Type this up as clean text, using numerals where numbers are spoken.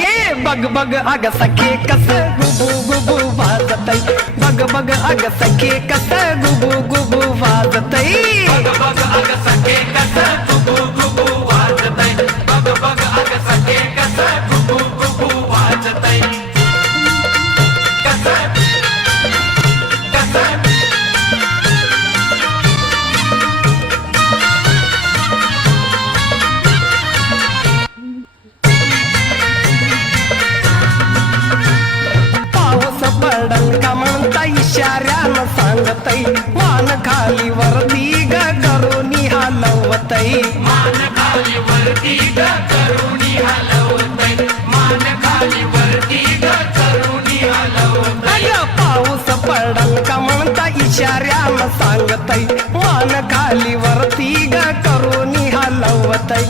ये बग बग अग सखे कस गुबू गुबू वाजतई, बग बग अग सखे कस गुबू गुबू वाजतई, बग बग अग सखे कस गुबू गुबू वाजतई, बग बग अग सखे कस गुबू गुबू वाजतई, कस कस पाऊस पडल का म्हणता इशाऱ्यानं सांगतई, मान खाली वरती ग करुणी हलवतई, मान खाली वरती ग करुणी हलवतई, मान खाली वरती ग करुणी हलवतई, अग पाऊस पडल का म्हणता इशाऱ्यानं सांगतई, मान खाली वरती ग करुणी हलवतई,